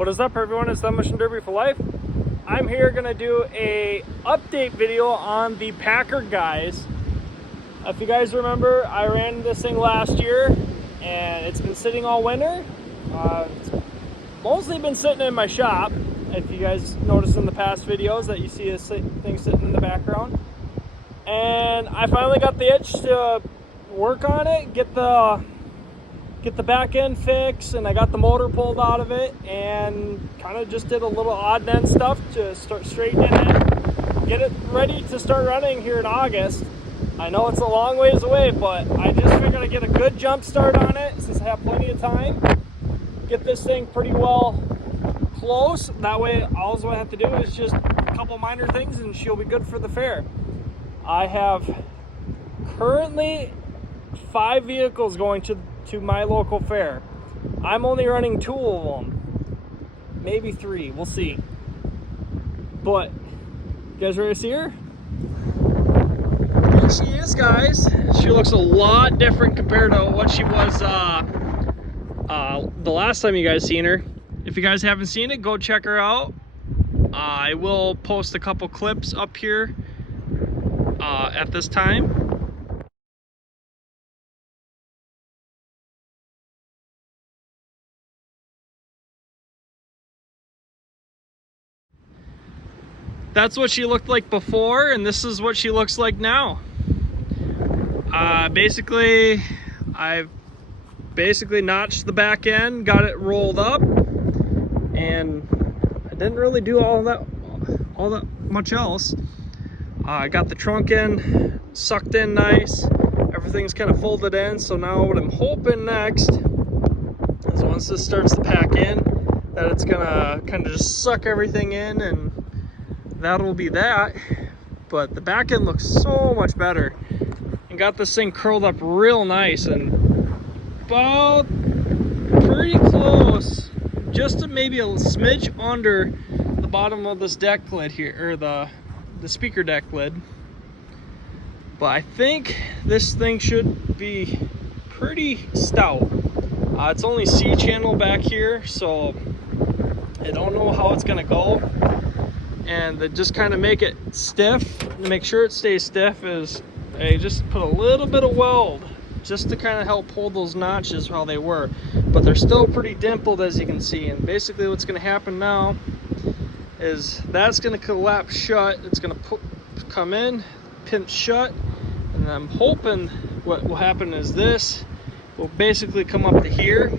What is up, everyone? It's Demolition Derby for Life. I'm here gonna do a update video on the Packard guys. If you guys remember, I ran this thing last year and it's been sitting all winter. It's mostly been sitting in my shop. If you guys noticed in the past videos that you see this thing sitting in the background. And I finally got the itch to work on it, get the back end fixed, and I got the motor pulled out of it and kind of just did a little odd end stuff to start straightening it, get it ready to start running here in August. I know it's a long ways away, but I just figured I'd get a good jump start on it since I have plenty of time. Get this thing pretty well close. That way all I have to do is just a couple minor things and she'll be good for the fair. I have currently 5 vehicles going to my local fair. I'm only running 2 of them, maybe 3, we'll see. But you guys ready to see her? Here she is, guys. She looks a lot different compared to what she was the last time you guys seen her. If you guys haven't seen it, go check her out. I will post a couple clips up here at this time. That's what she looked like before, and this is what she looks like now. Basically, I've notched the back end, got it rolled up, and I didn't really do all that much else. I got the trunk in, sucked in nice, everything's kind of folded in. So now what I'm hoping next is once this starts to pack in, that it's gonna kind of just suck everything in, and that'll be that. But the back end looks so much better and got this thing curled up real nice and about pretty close, just maybe a smidge under the bottom of this deck lid here, or the speaker deck lid. But I think this thing should be pretty stout. It's only C channel back here, so I don't know how it's gonna go. And to just kind of make it stiff, make sure it stays stiff, is I just put a little bit of weld just to kind of help hold those notches how they were. But they're still pretty dimpled, as you can see. And basically what's going to happen now is that's going to collapse shut. It's going to come in, pinch shut, and I'm hoping what will happen is this will basically come up to here,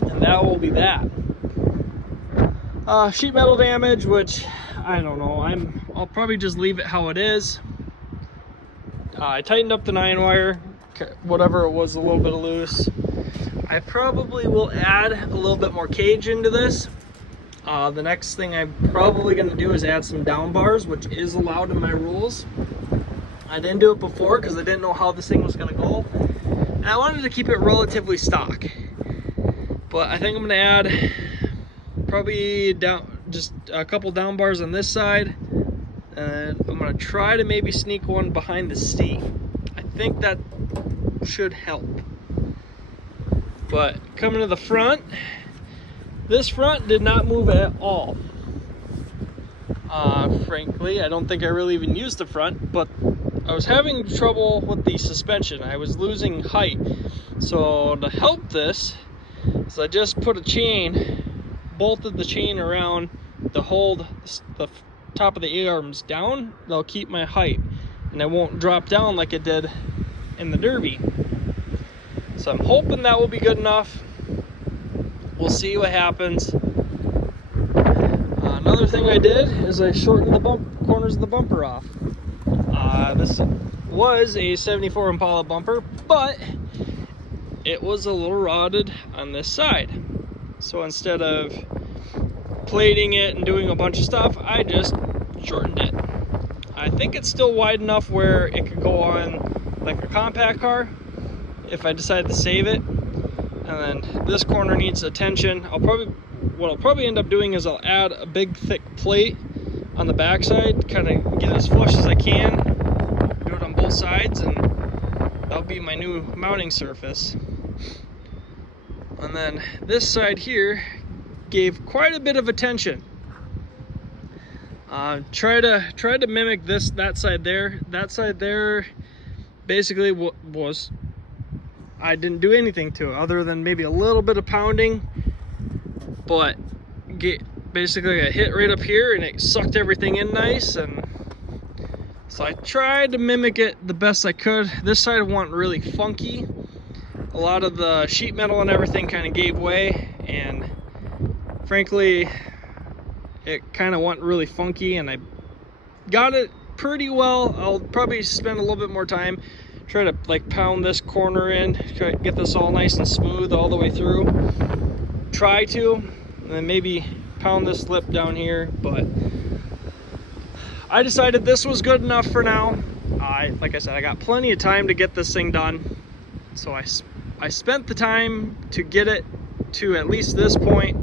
and that will be that. Sheet metal damage, which I don't know, I'll probably just leave it how it is. I tightened up the 9-wire, whatever it was a little bit loose. I probably will add a little bit more cage into this. The next thing I'm probably going to do is add some down bars, which is allowed in my rules. I didn't do it before because I didn't know how this thing was going to go, and I wanted to keep it relatively stock. But I think I'm going to add probably just a couple down bars on this side, and I'm going to try to maybe sneak one behind the seat. I think that should help. But coming to the front, this front did not move at all. Frankly, I don't think I really even used the front, but I was having trouble with the suspension. I was losing height. So to help this, is I just put a chain, bolted the chain around to hold the top of the arms down. They'll keep my height and it won't drop down like it did in the Derby. So I'm hoping that will be good enough. We'll see what happens. Another thing I did is I shortened the corners of the bumper off. This was a 74 Impala bumper, but it was a little rotted on this side. So instead of plating it and doing a bunch of stuff, I just shortened it. I think it's still wide enough where it could go on like a compact car if I decide to save it. And then this corner needs attention. What I'll probably end up doing is I'll add a big thick plate on the backside, kind of get it as flush as I can, do it on both sides, and that'll be my new mounting surface. And then this side here, gave quite a bit of attention. Try to mimic that side there. That side there basically was, I didn't do anything to it other than maybe a little bit of pounding, but basically I hit right up here and it sucked everything in nice, and so I tried to mimic it the best I could. This side went really funky. A lot of the sheet metal and everything kind of gave way, and frankly it kind of went really funky, and I got it pretty well. I'll probably spend a little bit more time, try to like pound this corner in, try to get this all nice and smooth all the way through. Try to, and then maybe pound this lip down here, but I decided this was good enough for now. Like I said, I got plenty of time to get this thing done, so I spent the time to get it to at least this point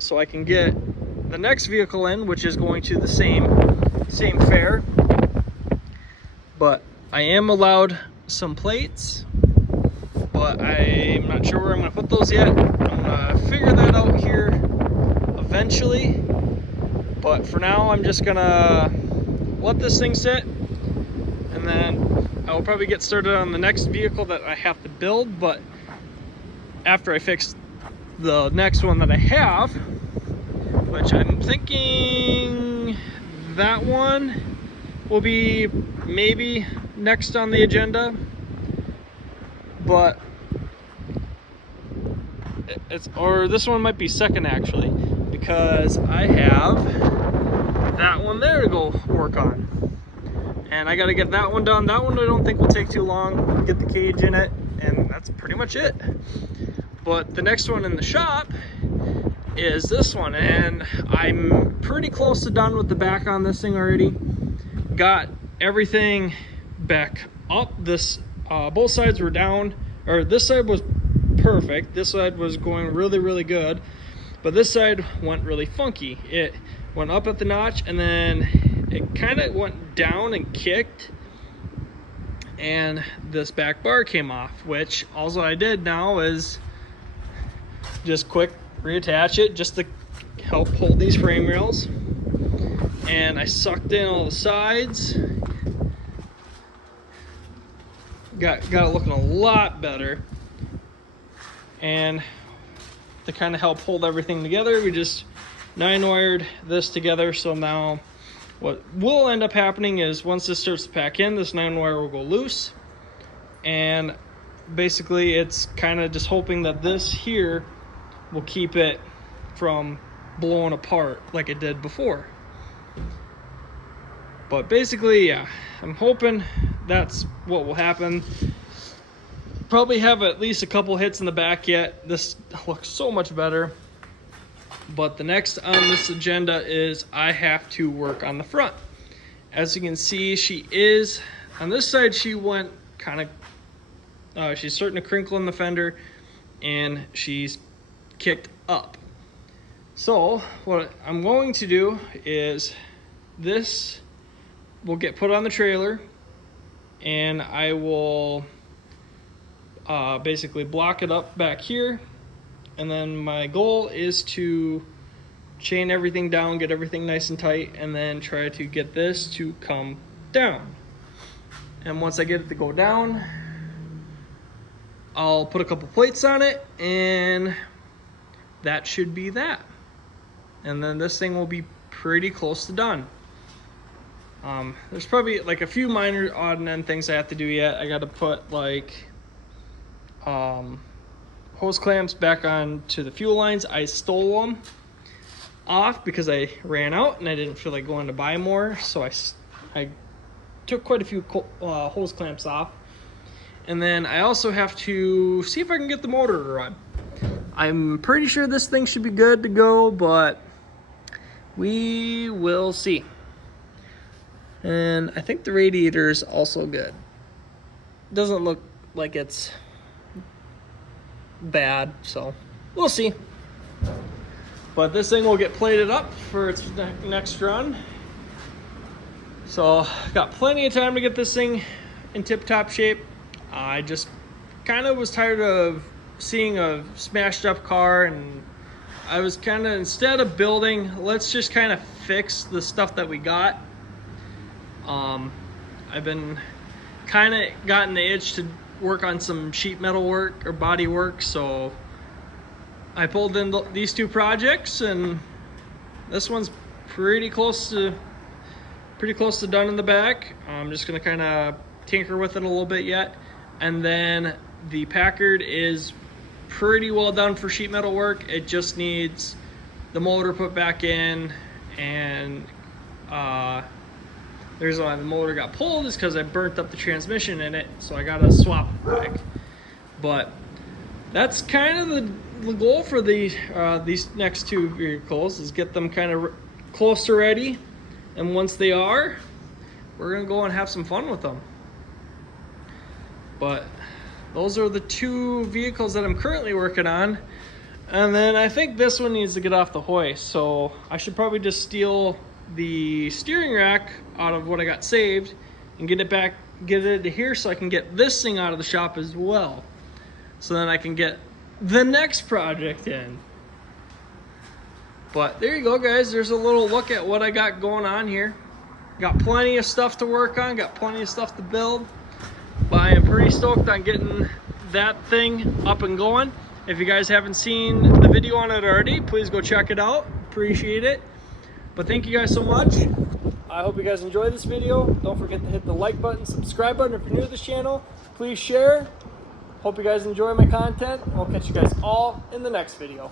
so I can get the next vehicle in, which is going to the same fair. But I am allowed some plates, but I'm not sure where I'm going to put those yet. I'm going to figure that out here eventually, but for now I'm just going to let this thing sit, and then I will probably get started on the next vehicle that I have to build. But after I fix the next one that I have, which I'm thinking that one will be maybe next on the agenda, but or this one might be second actually, because I have that one there to go work on, and I got to get that one done. That one I don't think will take too long, get the cage in it, and that's pretty much it. But the next one in the shop is this one, and I'm pretty close to done with the back on this thing already. Got everything back up. This both sides were down, or this side was perfect. This side was going really good, but this side went really funky. It went up at the notch, and then it kind of went down and kicked, and this back bar came off, which also I did now is just quick reattach it just to help hold these frame rails, and I sucked in all the sides, got it looking a lot better, and to kind of help hold everything together, we just 9-wired this together. So now what will end up happening is once this starts to pack in, this 9-wire will go loose, and basically it's kind of just hoping that this here will keep it from blowing apart like it did before. But basically, yeah, I'm hoping that's what will happen. Probably have at least a couple hits in the back yet. This looks so much better. But the next on this agenda is I have to work on the front. As you can see, she is on this side, she went kind of she's starting to crinkle in the fender, and she's kicked up. So what I'm going to do is this will get put on the trailer, and I will basically block it up back here, and then my goal is to chain everything down, get everything nice and tight, and then try to get this to come down. And once I get it to go down, I'll put a couple plates on it, and that should be that. And then this thing will be pretty close to done. There's probably like a few minor odd and end things I have to do yet. I got to put like hose clamps back onto the fuel lines. I stole them off because I ran out and I didn't feel like going to buy more, so I took quite a few hose clamps off. And then I also have to see if I can get the motor to run. I'm pretty sure this thing should be good to go, but we will see. And I think the radiator is also good. Doesn't look like it's bad, so we'll see. But this thing will get plated up for its next run. So got plenty of time to get this thing in tip-top shape. I just kind of was tired of seeing a smashed up car and I was kind of, instead of building, let's just kind of fix the stuff that we got. I've been kind of gotten the itch to work on some sheet metal work or body work, so I pulled in these two projects, and this one's pretty close to done in the back. I'm just gonna kind of tinker with it a little bit yet, and then the Packard is pretty well done for sheet metal work. It just needs the motor put back in, and the reason why the motor got pulled is because I burnt up the transmission in it, so I gotta swap it back. But that's kind of the goal for these next two vehicles, is get them kind of close to ready, and once they are, we're gonna go and have some fun with them. But those are the two vehicles that I'm currently working on, and then I think this one needs to get off the hoist, so I should probably just steal the steering rack out of what I got saved and get it to here, so I can get this thing out of the shop as well, so then I can get the next project in. But there you go, guys. There's a little look at what I got going on here. Got plenty of stuff to work on, got plenty of stuff to build, but I am pretty stoked on getting that thing up and going. If you guys haven't seen the video on it already, please go check it out. Appreciate it. But thank you guys so much. I hope you guys enjoyed this video. Don't forget to hit the like button, subscribe button if you're new to this channel. Please share. Hope you guys enjoy my content. I'll catch you guys all in the next video.